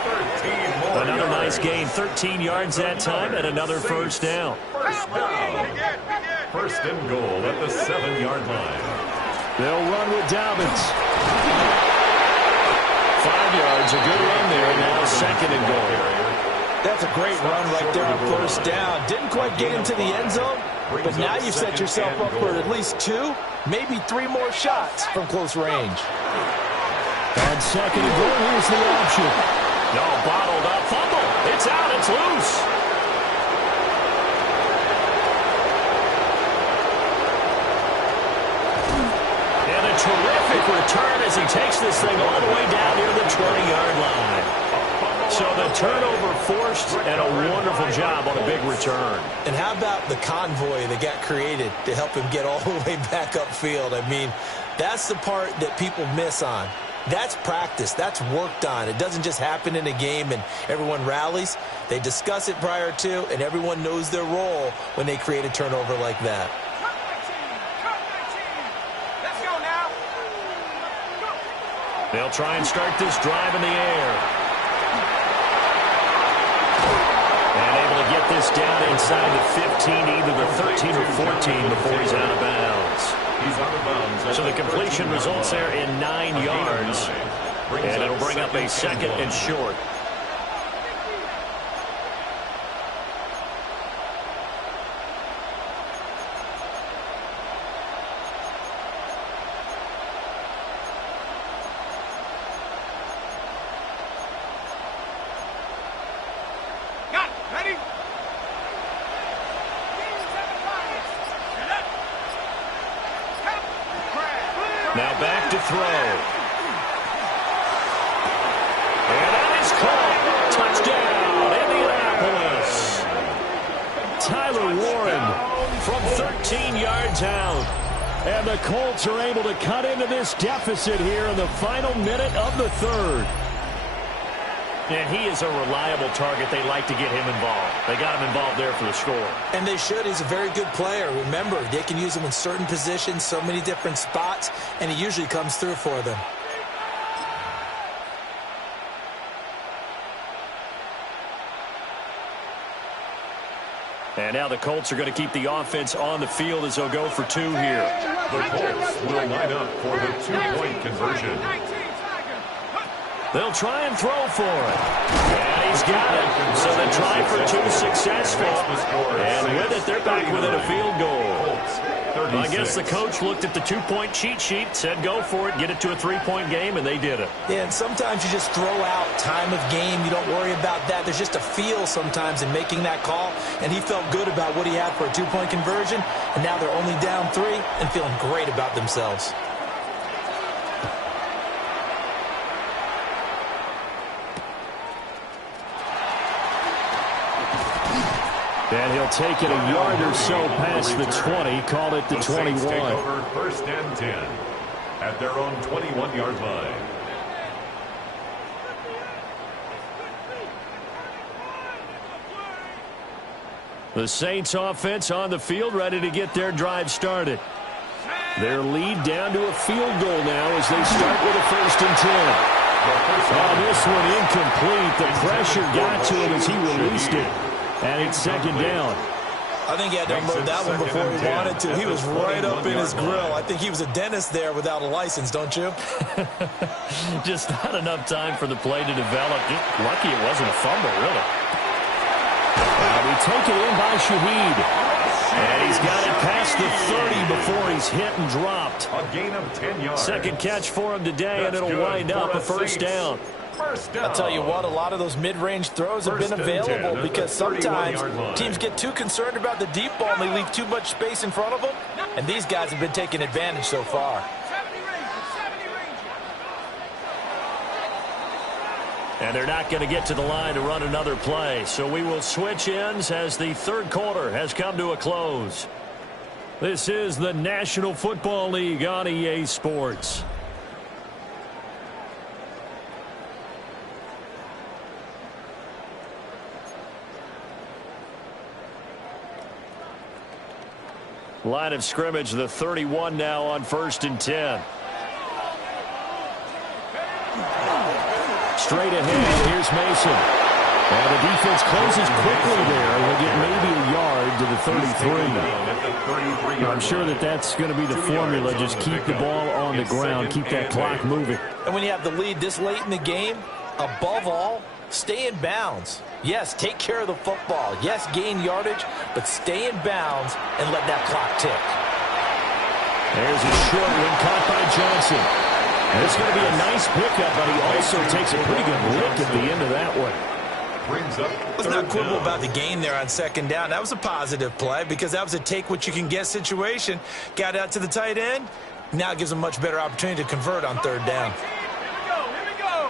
Another nice gain, 13 yards that time, and another 1st down. 1st and goal at the 7-yard line. They'll run with Dobbins. 5 yards, a good run there, now 2nd and goal. That's a great run right there on 1st down. Didn't quite get into the end zone, but now you've set yourself up for at least 2, maybe 3 more shots from close range. On 2nd and goal, here's the option. No, bottled up, fumble. It's out, it's loose. And a terrific return as he takes this thing all the way down near the 20-yard line. So the turnover forced, and a wonderful job on a big return. And how about the convoy that got created to help him get all the way back upfield? I mean, that's the part that people miss on. That's practice. That's worked on. It doesn't just happen in a game and everyone rallies. They discuss it prior to, and everyone knows their role when they create a turnover like that. Let's go now. They'll try and start this drive in the air. Get this down inside the 15, either the 13 or 14 before he's out of bounds. He's out of bounds. So the completion results there in 9 yards. And it'll bring up a 2nd and short. Now back to throw. And that is caught. Touchdown, Indianapolis. Tyler Warren from 13 yards out. And the Colts are able to cut into this deficit here in the final minute of the 3rd. And he is a reliable target. They like to get him involved. They got him involved there for the score. And they should. He's a very good player. Remember, they can use him in certain positions, so many different spots, and he usually comes through for them. And now the Colts are going to keep the offense on the field as they'll go for 2 here. The Colts will line up for the 2-point conversion. They'll try and throw for it. And he's got it. So they try for 2 successful. And with it, they're back within a field goal. I guess the coach looked at the 2-point cheat sheet, said go for it, get it to a 3-point game, and they did it. Yeah, and sometimes you just throw out time of game. You don't worry about that. There's just a feel sometimes in making that call, and he felt good about what he had for a 2-point conversion, and now they're only down 3 and feeling great about themselves. And he'll take it a yard or so past the 20, call it the 21. Take over 1st and 10 at their own 21-yard line. The Saints offense on the field, ready to get their drive started. Their lead down to a field goal now as they start with a 1st and 10. Oh, this one incomplete. The pressure got to him as he released it. And it's 2nd down. I think he had to unload that one before he wanted to. He was right up in his grill. I think he was a dentist there without a license, don't you? Just not enough time for the play to develop. Just lucky it wasn't a fumble, really. We take it in by Shaheed. And he's got it past the 30 before he's hit and dropped. A gain of 10 yards. 2nd catch for him today, and it'll wind up a 1st down. I'll tell you what, a lot of those mid-range throws have been available because sometimes teams get too concerned about the deep ball and they leave too much space in front of them. And these guys have been taking advantage so far. And they're not going to get to the line to run another play. So we will switch ends as the 3rd quarter has come to a close. This is the National Football League on EA Sports. Line of scrimmage, the 31 now on 1st and 10. Straight ahead, here's Mason. And the defense closes quickly there. They'll get maybe a yard to the 33. I'm sure that's going to be the formula. Just keep the ball on the ground, keep that clock moving. And when you have the lead this late in the game, above all, stay in bounds. Yes, take care of the football. Yes, gain yardage, but stay in bounds and let that clock tick. There's a short one caught by Johnson. And it's going to be a nice pickup, but he also takes a pretty good lick at the end of that one. Let's not quibble about the gain there on 2nd down. That was a positive play because that was a take-what-you-can-get situation. Got out to the tight end. Now it gives him a much better opportunity to convert on 3rd down. Here we go.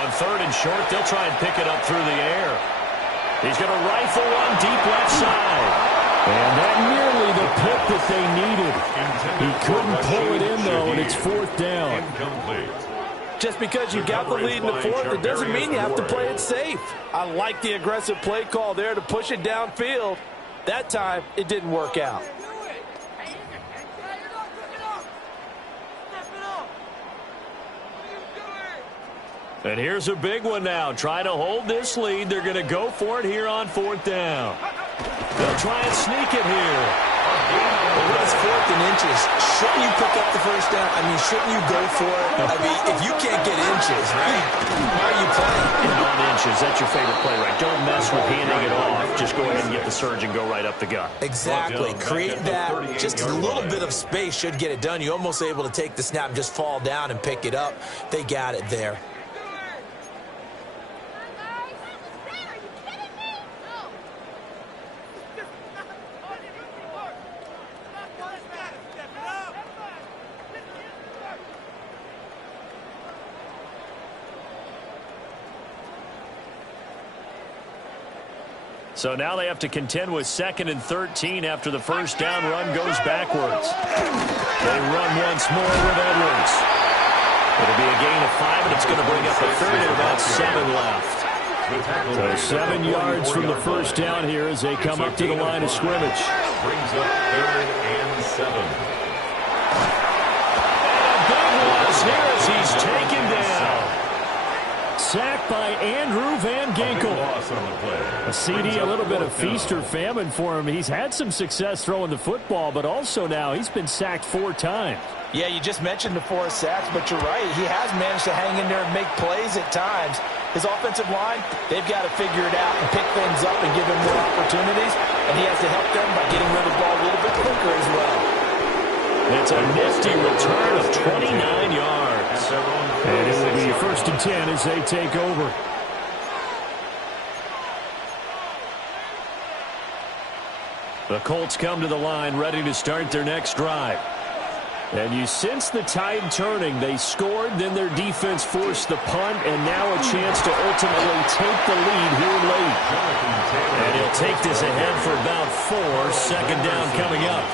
On 3rd and short, they'll try and pick it up through the air. He's going to rifle one deep left side. And that nearly the pick that they needed. He couldn't pull it in, though, and it's 4th down. Just because you got the lead in the 4th, it doesn't mean you have to play it safe. I like the aggressive play call there to push it downfield. That time, it didn't work out. And here's a big one now. Try to hold this lead. They're going to go for it here on 4th down. They'll try and sneak it here. Well, when it's 4th and inches, shouldn't you pick up the 1st down? I mean, shouldn't you go for it? I mean, if you can't get inches, right, why are you playing? And on inches, that's your favorite play, right? Don't mess with handing it off. Just go ahead and get the surge and go right up the gut. Exactly. Create that. Just a little bit of space should get it done. You're almost able to take the snap and just fall down and pick it up. They got it there. So now they have to contend with 2nd and 13 after the 1st down run goes backwards. They run once more with Edwards. It'll be a gain of 5, and it's going to bring up a 3rd and about 7 left. So 7 yards from the 1st down here as they come up to the line of scrimmage. Brings up 3rd and 7. And a big loss here as he's taken down. Sacked by Andrew Van Ginkel. A CD, a little bit of feast or famine for him. He's had some success throwing the football, but also now he's been sacked 4 times. Yeah, you just mentioned the 4 sacks, but you're right. He has managed to hang in there and make plays at times. His offensive line, they've got to figure it out and pick things up and give him more opportunities, and he has to help them by getting rid of the ball a little bit quicker as well. It's a nifty return of 29 yards. And it will be 1st and 10 as they take over. The Colts come to the line ready to start their next drive. And you sense the tide turning. They scored, then their defense forced the punt, and now a chance to ultimately take the lead here late. And he'll take this ahead for about 4. 2nd down coming up.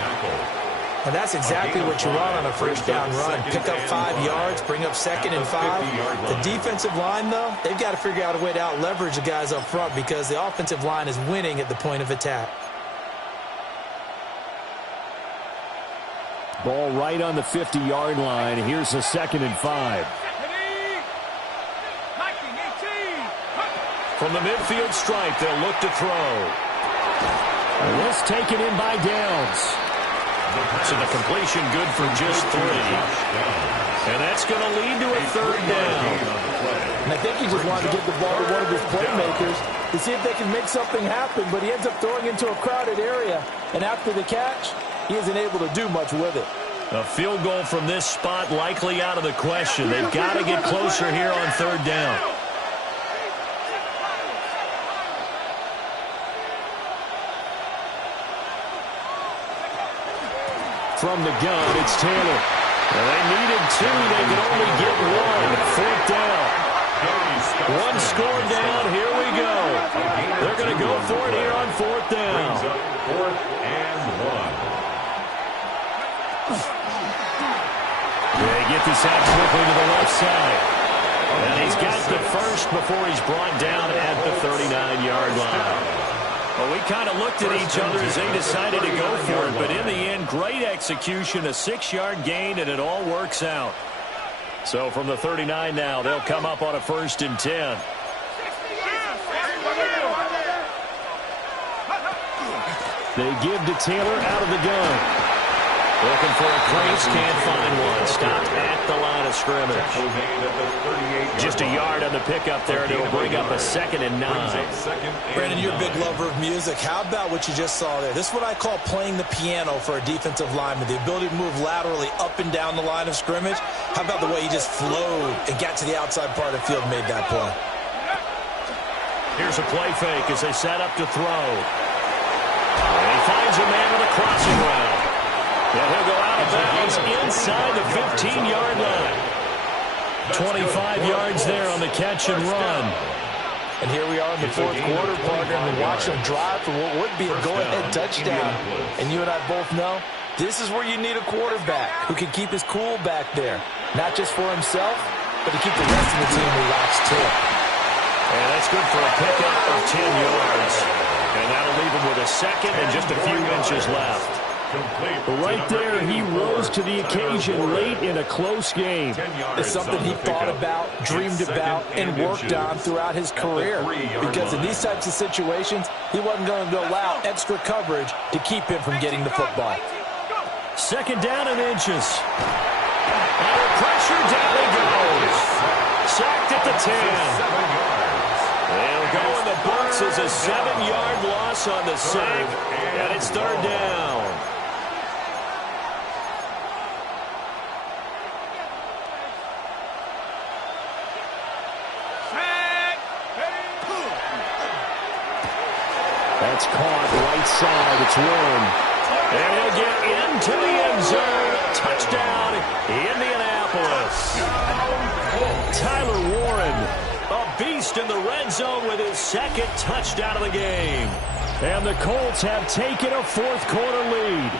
And that's exactly what you want on a first down run. Pick up 5 yards, bring up 2nd and 5. The defensive line, though, they've got to figure out a way to out-leverage the guys up front because the offensive line is winning at the point of attack. Ball right on the 50-yard line. Here's a 2nd and 5. From the midfield stripe, they'll look to throw. And this taken in by Downs. So the completion good for just 3. And that's going to lead to a 3rd down. And I think he just wanted to get the ball to one of his playmakers to see if they can make something happen, but he ends up throwing into a crowded area. And after the catch, he isn't able to do much with it. A field goal from this spot likely out of the question. They've got to get closer here on 3rd down. From the gun, it's Taylor. And they needed 2. They could only get 1. 4th down. 1 score down. Here we go. They're going to go for it here on 4th down. 4th and 1. They get this out quickly to the left side. And he's got the first before he's brought down at the 39-yard line. Well, we kind of looked at each other as they decided to go for it, but in the end, great execution, a 6-yard gain, and it all works out. So from the 39 now, they'll come up on a 1st and 10. They give to Taylor out of the gun. Looking for a crease, can't find one. Stopped at the line of scrimmage. Just a yard on the pickup there, and it'll bring up a 2nd and 9. Brandon, you're a big lover of music. How about what you just saw there? This is what I call playing the piano for a defensive lineman, the ability to move laterally up and down the line of scrimmage. How about the way he just flowed and got to the outside part of the field and made that play? Here's a play fake as they set up to throw. And he finds a man with a crossing route. And he'll go out of bounds inside the 15-yard line. 25 yards there on the catch and run. And here we are in the 4th quarter, partner, and we watch them drive for what would be a go-ahead touchdown. And you and I both know this is where you need a quarterback who can keep his cool back there. Not just for himself, but to keep the rest of the team relaxed too. And that's good for a pickup of 10 yards. And that'll leave him with a 2nd and just a few inches left. Right there, he rose to the occasion late in a close game. It's something he thought about, dreamed about, and worked on throughout his career. Because in these types of situations, he wasn't going to allow extra coverage to keep him from getting the football. 2nd down and inches. Under pressure, down he goes. Sacked at the 10. They'll go in the books as a 7-yard loss on the sack, and it's 3rd down. That's caught right side. It's Warren. And he'll get into the end zone. Touchdown, Indianapolis. Tyler Warren, a beast in the red zone with his 2nd touchdown of the game. And the Colts have taken a 4th quarter lead.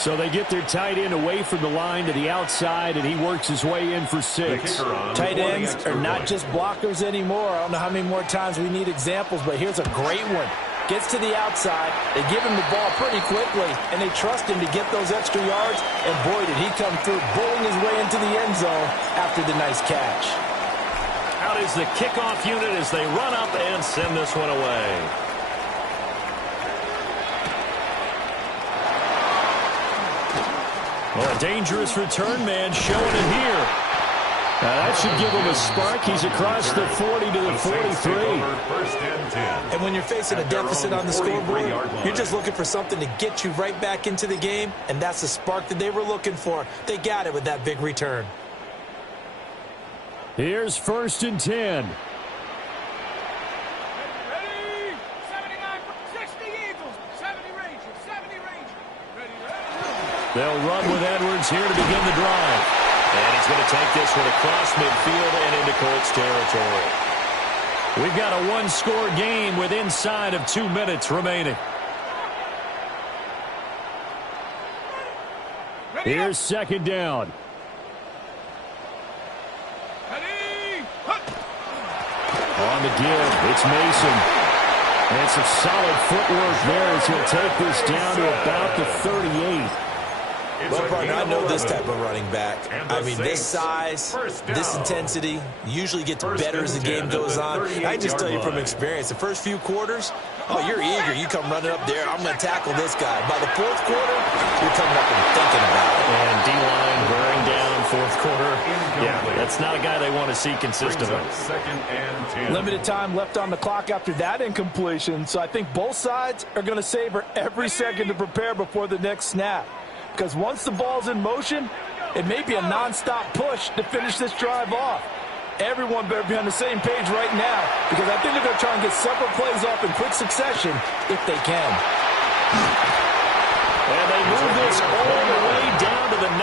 So they get their tight end away from the line to the outside, and he works his way in for 6. Tight ends are not just blockers anymore. I don't know how many more times we need examples, but here's a great one. Gets to the outside, they give him the ball pretty quickly, and they trust him to get those extra yards, and boy, did he come through, bowling his way into the end zone after the nice catch. Out is the kickoff unit as they run up and send this one away. Well, a dangerous return man showing it here. That should give him a spark. He's across the 40 to the 43. And when you're facing a deficit on the scoreboard, you're just looking for something to get you right back into the game, and that's the spark that they were looking for. They got it with that big return. Here's 1st and 10. They'll run with Edwards here to begin the drive. And he's going to take this one across midfield and into Colts territory. We've got a 1-score game with inside of 2 minutes remaining. Here's second down. On the give, it's Mason. And some solid footwork there as he'll take this down to about the 38. Well, partner, I know this type of running back. I mean, this size, this intensity usually gets better as the game goes on. I just tell you from experience, the first few quarters, oh, you're eager. You come running up there, I'm going to tackle this guy. By the fourth quarter, you're coming up and thinking about it. And D-line wearing down fourth quarter. Yeah, that's not a guy they want to see consistently. Second and 10. Limited time left on the clock after that incompletion, so I think both sides are going to savor every second to prepare before the next snap. Because once the ball's in motion, it may be a nonstop push to finish this drive off. Everyone better be on the same page right now, because I think they're going to try and get several plays off in quick succession if they can. And they move this all the way down to the 9.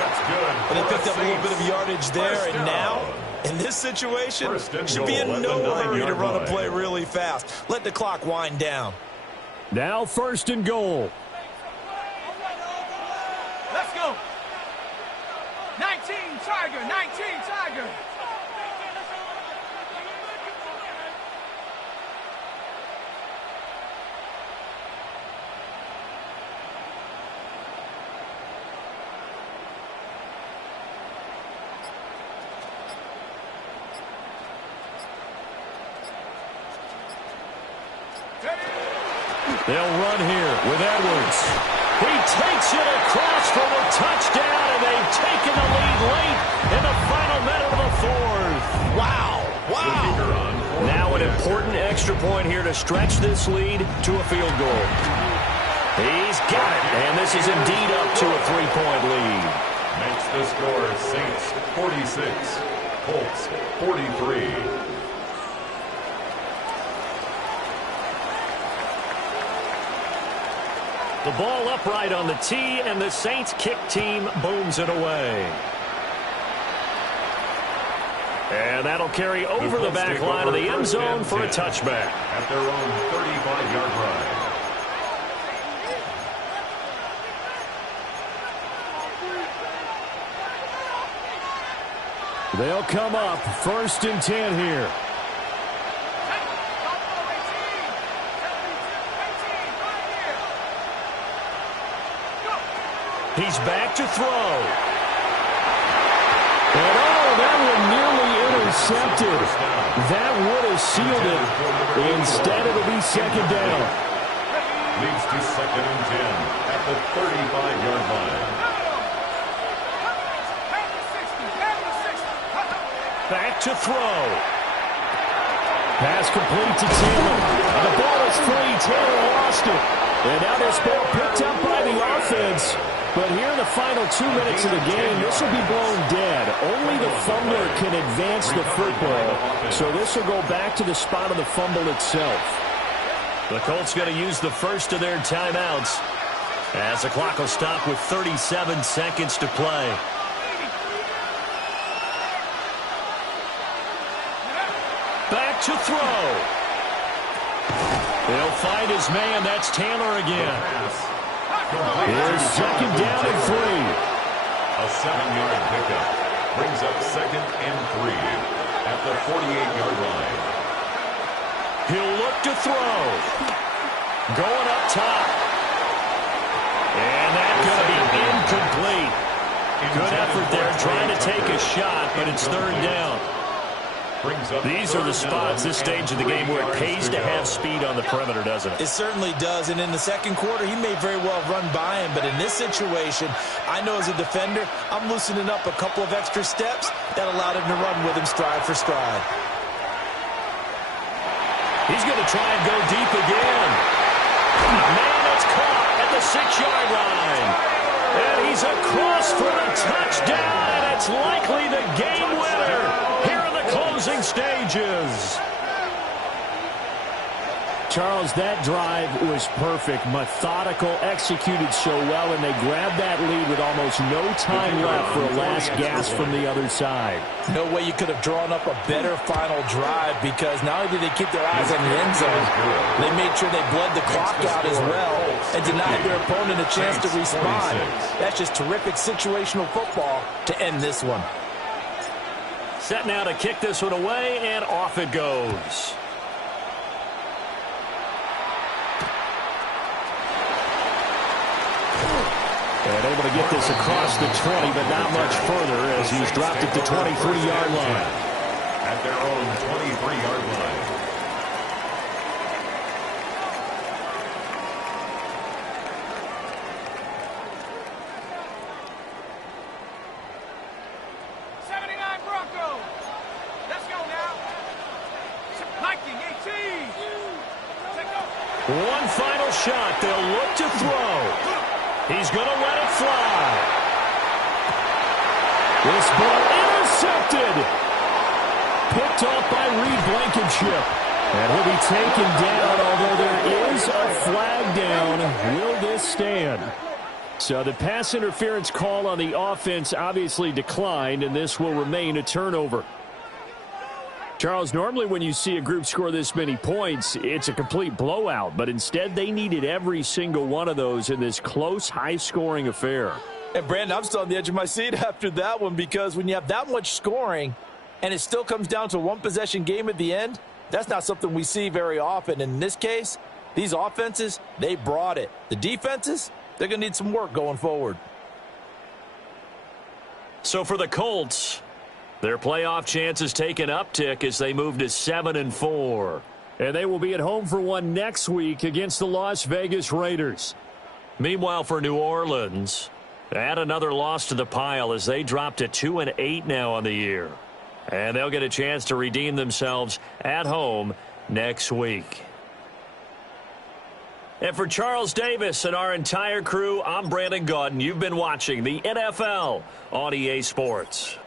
That's good. And they picked up a little bit of yardage there, and now, in this situation, should be in no hurry to run a play really fast. Let the clock wind down. Now first and goal. Let's go. 19 Tiger, 19 Tiger. They'll run here with Edwards. He takes it across for the touchdown, and they've taken the lead late in the final minute of the fourth. Wow. Wow. Now an important extra point here to stretch this lead to a field goal. He's got it, and this is indeed up to a 3-point lead. Makes the score Saints 46, Colts 43. The ball upright on the tee, and the Saints kick team booms it away. And that'll carry over the back line of the end zone for a touchback. At their own 35-yard line. They'll come up first and 10 here. He's back to throw. And that one nearly intercepted. That would have sealed it. Instead, it'll be second down. Leads to second and 10 at the 35-yard line. Back to throw. Pass complete to Taylor. And the ball is free. Taylor lost it. And now this ball picked up by the offense. But here in the final 2 minutes of the game, this will be blown dead. Only the fumbler can advance the football. So this will go back to the spot of the fumble itself. The Colts going to use the first of their timeouts as the clock will stop with 37 seconds to play. Back to throw. He'll find his man. That's Taylor again. Here's second down and 3. A 7-yard pickup brings up second and 3 at the 48-yard line. He'll look to throw. Going up top. And that's going to be incomplete. Good effort there trying to take a shot, but it's third down. These are the spots, this stage of the game, where it pays to have speed on the perimeter, doesn't it? It certainly does, and in the second quarter, he may very well run by him, but in this situation, I know as a defender, I'm loosening up a couple of extra steps that allowed him to run with him stride for stride. He's going to try and go deep again. Man, it's caught at the 6-yard line. And he's across for the touchdown, and it's likely the game winner here in the closing stages. Charles, that drive was perfect, methodical, executed so well, and they grabbed that lead with almost no time left for a last gasp from the other side. No way you could have drawn up a better final drive, because not only did they keep their eyes on the end zone, they made sure they bled the clock out as well. and denied their opponent a chance to respond. 46. That's just terrific situational football to end this one. Set now to kick this one away, and off it goes. And able to get this across the 20, but not much further as he's dropped it to 23-yard line. At their own 23-yard line. One final shot. They'll look to throw. He's going to let it fly. This ball intercepted. Picked off by Reed Blankenship. And he'll be taken down, although there is a flag down. Will this stand? So the pass interference call on the offense obviously declined, and this will remain a turnover. Charles, normally when you see a group score this many points, it's a complete blowout. But instead, they needed every single one of those in this close, high-scoring affair. And, Brandon, I'm still on the edge of my seat after that one because when you have that much scoring and it still comes down to a one-possession game at the end, that's not something we see very often. In this case, these offenses, they brought it. The defenses, they're going to need some work going forward. So for the Colts, their playoff chances take an uptick as they move to 7-4. And they will be at home for one next week against the Las Vegas Raiders. Meanwhile, for New Orleans, add another loss to the pile as they drop to 2-8 now on the year. And they'll get a chance to redeem themselves at home next week. And for Charles Davis and our entire crew, I'm Brandon Gaudin. You've been watching the NFL on EA Sports.